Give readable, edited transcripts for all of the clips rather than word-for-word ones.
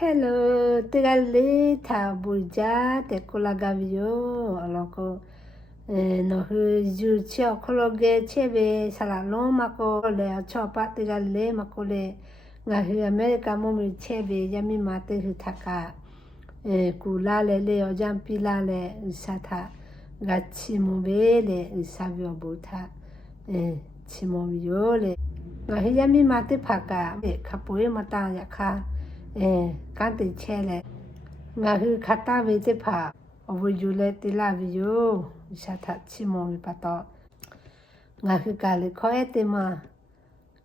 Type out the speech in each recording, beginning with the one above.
Hello, tegale tabuja te kolagavio aloko no hu ju chio kologe chebe salalo mako le chopa tegale mako le nga hu America mo mi chebe yami mate hu taka kula le o jampi la le sata gachi mo bele savio bota chimo viole nga hu yami mate phaka kapoe mata ya kha kante chele nga hu khata ve te pha ovujule tila video sata chimo mi pato nga hu kale khoete ma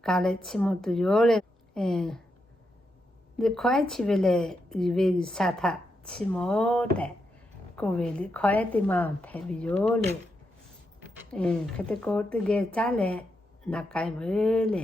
kale chimo tu yole le khoe chivele rive sata chimo de ko ve le khoete ma phe yole khete ko te ge chale na kai vele